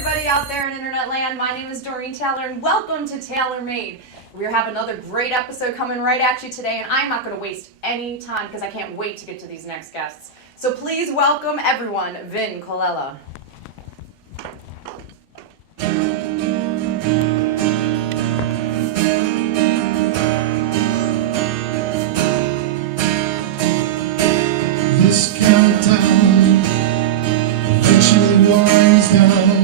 everybody out there in internet land. My name is Doreen Taylor and welcome to Taylor Made. We have another great episode coming right at you today, and I'm not going to waste any time because I can't wait to get to these next guests. So please welcome everyone, Vin Collella. This countdown eventually winds down,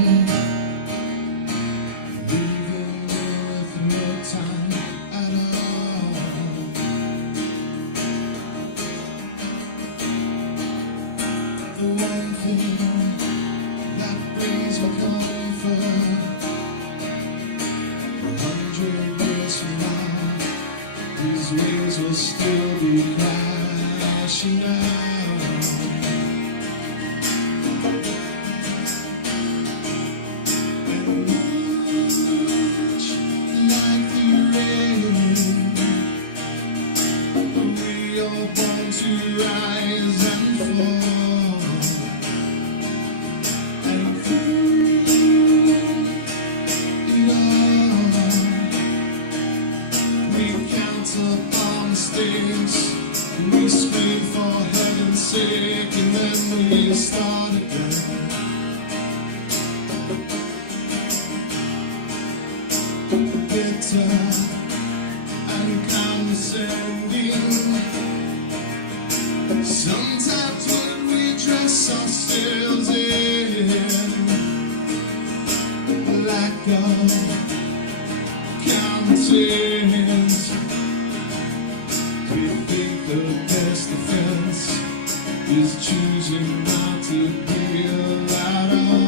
leaving me with no time at all. The one thing that brings me comfort, 100 years from now, these waves will still be crashing down. We scream for heaven's sake, and then we start again. Bitter and condescending. Sometimes when we dress ourselves in lack of countenance, we think the best defense is choosing not to be allowed on.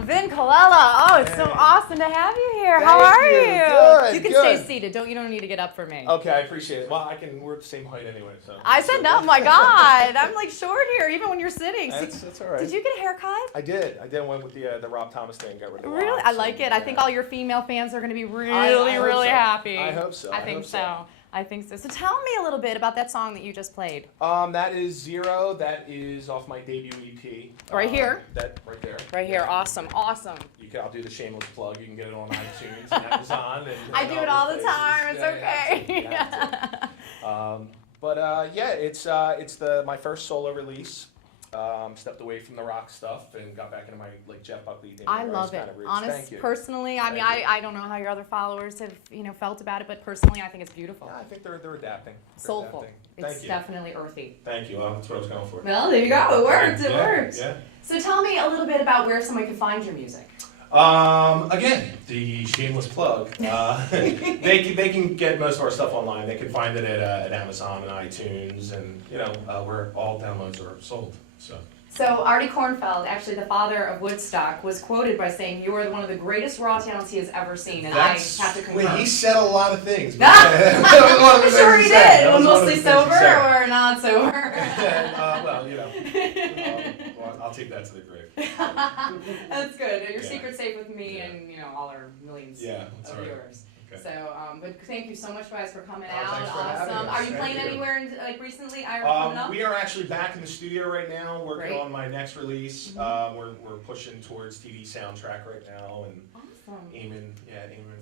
Vin Collella, oh, it's so awesome to have you here. How Thank are you. you? Good, You can good. stay seated. You don't need to get up for me. Okay, I appreciate it. Well, we're the same height anyway, so. I said no. Oh my God, I'm like short here, even when you're sitting. That's all right. Did you get a haircut? I did. Went with the Rob Thomas thing. Got rid of the Really? locks, I like and, it. I think all your female fans are going to be really, I hope really so. happy. I hope so. I think so. I think so. So tell me a little bit about that song that you just played. That is Zero. That is off my debut EP. Right here? That right there. Right here. Yeah. Awesome. Awesome. I'll do the shameless plug. You can get it on iTunes and Amazon. And I do it all the time. It's okay. Yeah, it's my first solo release. Stepped away from the rock stuff and got back into my Jeff Buckley thing. I love it. Thank you. Personally, I mean, I don't know how your other followers have felt about it, but personally, I think it's beautiful. Yeah, I think they're adapting. Soulful. It's Thank you. definitely earthy. Thank you. Well, that's what I was going for. Well, there you go. It worked. It worked. Yeah. So tell me a little bit about where someone can find your music. Again, the shameless plug. They can get most of our stuff online. They can find it at Amazon and iTunes, and where all downloads are sold. So Artie Kornfeld, actually the father of Woodstock, was quoted by saying, "You are one of the greatest raw talents he has ever seen," and I have to concur. He said a lot of things. I'm sure he did. Mostly sober or not sober? I'll take that to the grave. That's good. Your secret's safe with me and all our millions of viewers. Okay. So, but thank you so much, guys, for coming out. Thanks for having us. Are you playing anywhere recently? Coming up? We are actually back in the studio right now, working on my next release. We're pushing towards TV soundtrack right now and aiming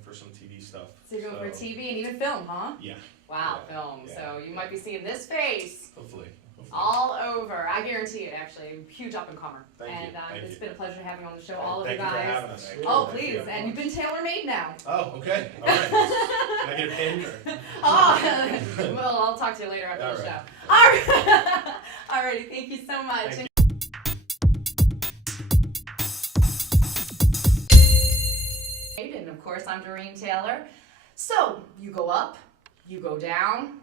for some TV stuff. So you're going for TV and even film, huh? Yeah. Wow, film. Yeah. So you might be seeing this face. Hopefully. All over. I guarantee it, actually. Huge up-and-comer. Thank you. And Thank it's you. been a pleasure having you on the show, all of you Thank you for guys. having us. Oh, Thank please. you. And you've been tailor-made now. Oh, okay. All right. Can I get a pin? Or? Oh, well, I'll talk to you later after All the right. show. All right. Alrighty, thank you so much. Thank And of course, I'm Doreen Taylor. So, you go up, you go down,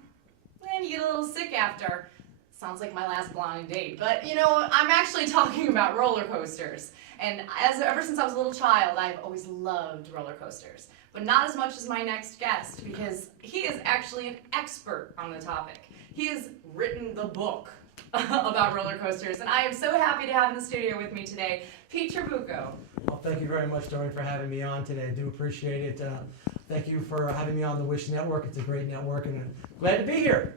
and you get a little sick after. Sounds like my last blind date, but you know, I'm actually talking about roller coasters. And ever since I was a little child, I've always loved roller coasters. But not as much as my next guest, because he is actually an expert on the topic. He has written the book about roller coasters, and I am so happy to have in the studio with me today, Pete Trabucco. Well, thank you very much, Doreen, for having me on today. I do appreciate it. Thank you for having me on the Wish Network. It's a great network, and I'm glad to be here.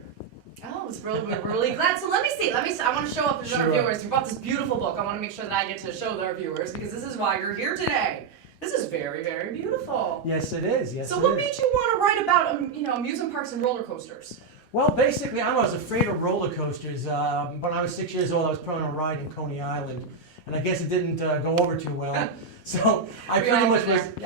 Oh, we're really glad. So let me see. I want to show up to our Sure. viewers. You brought this beautiful book. I want to make sure that I get to show our viewers because this is why you're here today. This is very, very beautiful. Yes, it is. Yes, So it what is. made you want to write about amusement parks and roller coasters? Well, basically, I was afraid of roller coasters. When I was 6 years old, I was put on a ride in Coney Island, and I guess it didn't go over too well. So I We all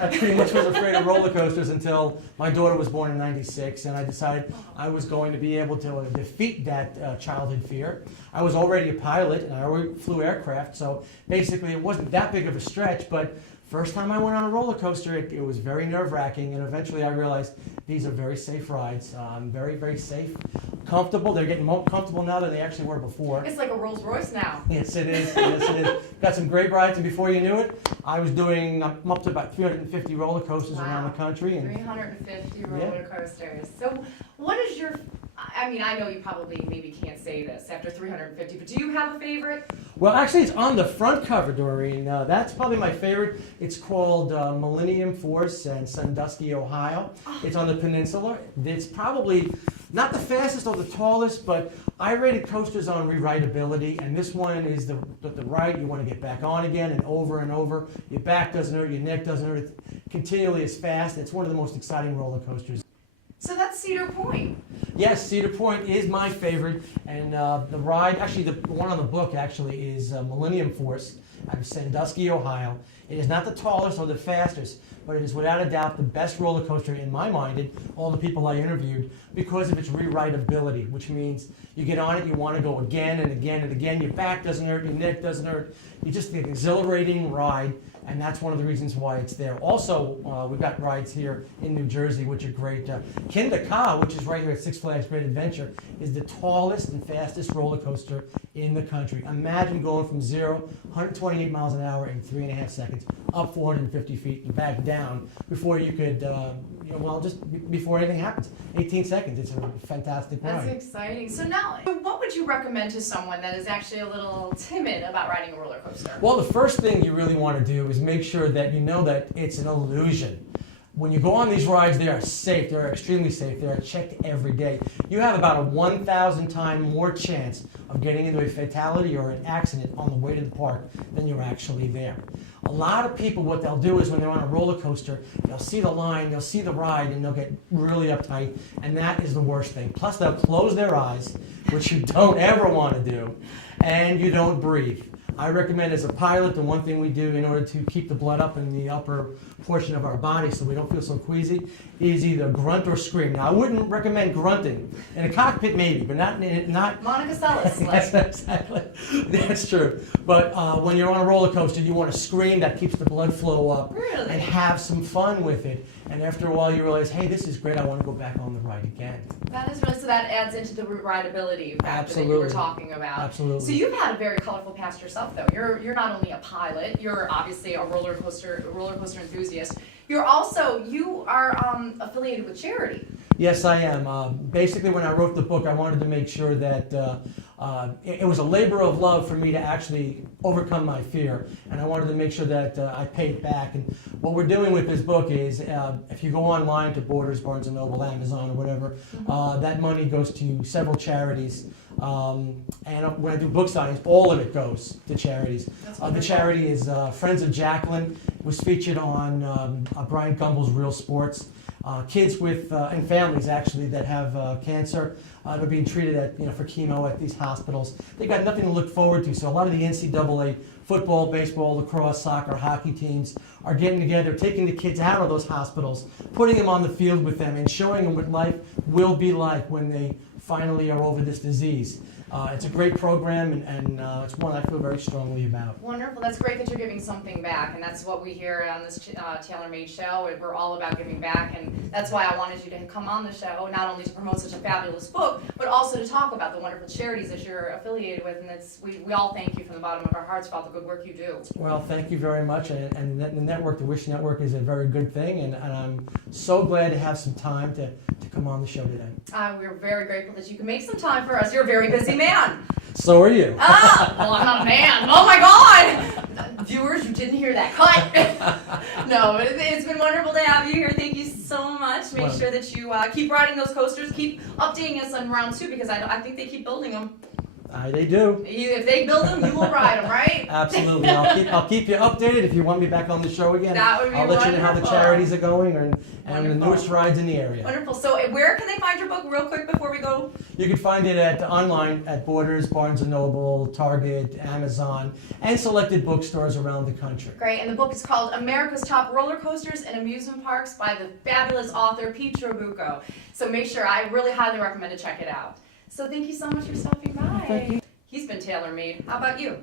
pretty much was afraid of roller coasters until my daughter was born in '96, and I decided I was going to be able to defeat that childhood fear. I was already a pilot, and I already flew aircraft, so basically it wasn't that big of a stretch. But first time I went on a roller coaster, it was very nerve-wracking, and eventually I realized these are very safe rides, very, very safe, comfortable. They're getting more comfortable now than they actually were before. It's like a Rolls Royce now. Yes, it is. Yes, it is. Got some great rides, and before you knew it, I'm up to about 350 roller coasters around the country. And 350 roller coasters. So what is your, I mean, I know you probably maybe can't say this after 350, but do you have a favorite? well, actually, it's on the front cover, Doreen. That's probably my favorite. It's called Millennium Force in Sandusky, Ohio. It's on the peninsula. It's probably not the fastest or the tallest, but I rated coasters on rewritability, and this one is the ride you want to get back on again and over and over. Your back doesn't hurt, your neck doesn't hurt. It continually is fast. It's one of the most exciting roller coasters. So that's Cedar Point. Yes, Cedar Point is my favorite, and the ride, actually the one on the book actually is Millennium Force out of Sandusky, Ohio. It is not the tallest or the fastest, but it is without a doubt the best roller coaster in my mind, and all the people I interviewed, because of its rewritability, which means you get on it, you want to go again and again and again. Your back doesn't hurt, your neck doesn't hurt. You just an exhilarating ride, and that's one of the reasons why it's there. Also, we've got rides here in New Jersey, which are great. Kinder Ka, which is right here at Six Flags Great Adventure, is the tallest and fastest roller coaster in the country. Imagine going from 128 miles an hour in 3.5 seconds, up 450 feet and back down before you could, just before anything happens. 18 seconds. It's a fantastic That's ride. exciting. So now, what would you recommend to someone that is actually a little timid about riding a roller coaster? Well, the first thing you really want to do is make sure that you know that it's an illusion. When you go on these rides, they are safe. They're extremely safe. They are checked every day. You have about a 1,000 time more chance of getting into a fatality or an accident on the way to the park than you're actually there. A lot of people, what they'll do is when they're on a roller coaster, they'll see the line, they'll see the ride, and they'll get really uptight, and that is the worst thing. Plus, they'll close their eyes, which you don't ever want to do, and you don't breathe. I recommend as a pilot, the one thing we do in order to keep the blood up in the upper portion of our body so we don't feel so queasy is either grunt or scream. Now, I wouldn't recommend grunting. In a cockpit, maybe, but not. Monica Seles. Exactly. That's true. But when you're on a roller coaster, you want to scream. That keeps the blood flow up. Really? And have some fun with it. And after a while, you realize, hey, this is great. I want to go back on the ride again. That is really, so that adds into the rideability factor that you were Absolutely. talking about. Absolutely. So you've had a very colorful past yourself, though. You're not only a pilot, you're obviously a roller coaster enthusiast. You are affiliated with charity. Yes, I am. Basically, when I wrote the book, I wanted to make sure that it was a labor of love for me to actually overcome my fear, and I wanted to make sure that I paid back. And what we're doing with this book is, if you go online to Borders, Barnes & Noble, Amazon, or whatever, that money goes to several charities. And when I do book signings, all of it goes to charities. The charity is Friends of Jacqueline. It was featured on Brian Gumbel's Real Sports. kids with and families actually that have cancer. They're being treated for chemo at these hospitals. They've got nothing to look forward to. So a lot of the NCAA football, baseball, lacrosse, soccer, hockey teams are getting together, taking the kids out of those hospitals, putting them on the field with them, and showing them what life will be like when they finally are over this disease. It's a great program, and it's one I feel very strongly about. Wonderful. That's great that you're giving something back, and that's what we hear on this Tailor-Made show. We're all about giving back, and that's why I wanted you to come on the show, not only to promote such a fabulous book, but also to talk about the wonderful charities that you're affiliated with, and we all thank you from the bottom of our hearts for all the good work you do. Well, thank you very much, and the network, the Wish Network, is a very good thing, and I'm so glad to have some time to come on the show today. We're very grateful that you can make some time for us. You're a very busy man. So are you. Well, I'm not a man. Oh my God! Viewers, you didn't hear that. Cut! No, it's been wonderful to have you here. Thank you so much. Make sure that you keep riding those coasters. Keep updating us on round 2 because I think they keep building them. They do. If they build them, you will ride them, right? Absolutely. I'll keep you updated if you want me back on the show again. That would be I'll let you know how the wonderful. charities are going and the Wonderful. newest rides in the area. Wonderful. So where can they find your book real quick before we go? You can find it online at Borders, Barnes & Noble, Target, Amazon, and selected bookstores around the country. Great. And the book is called America's Top Roller Coasters and Amusement Parks by the fabulous author Pete Trabucco. So make sure, I really highly recommend to check it out. So thank you so much for stopping by. Thank you. He's been tailor-made. How about you?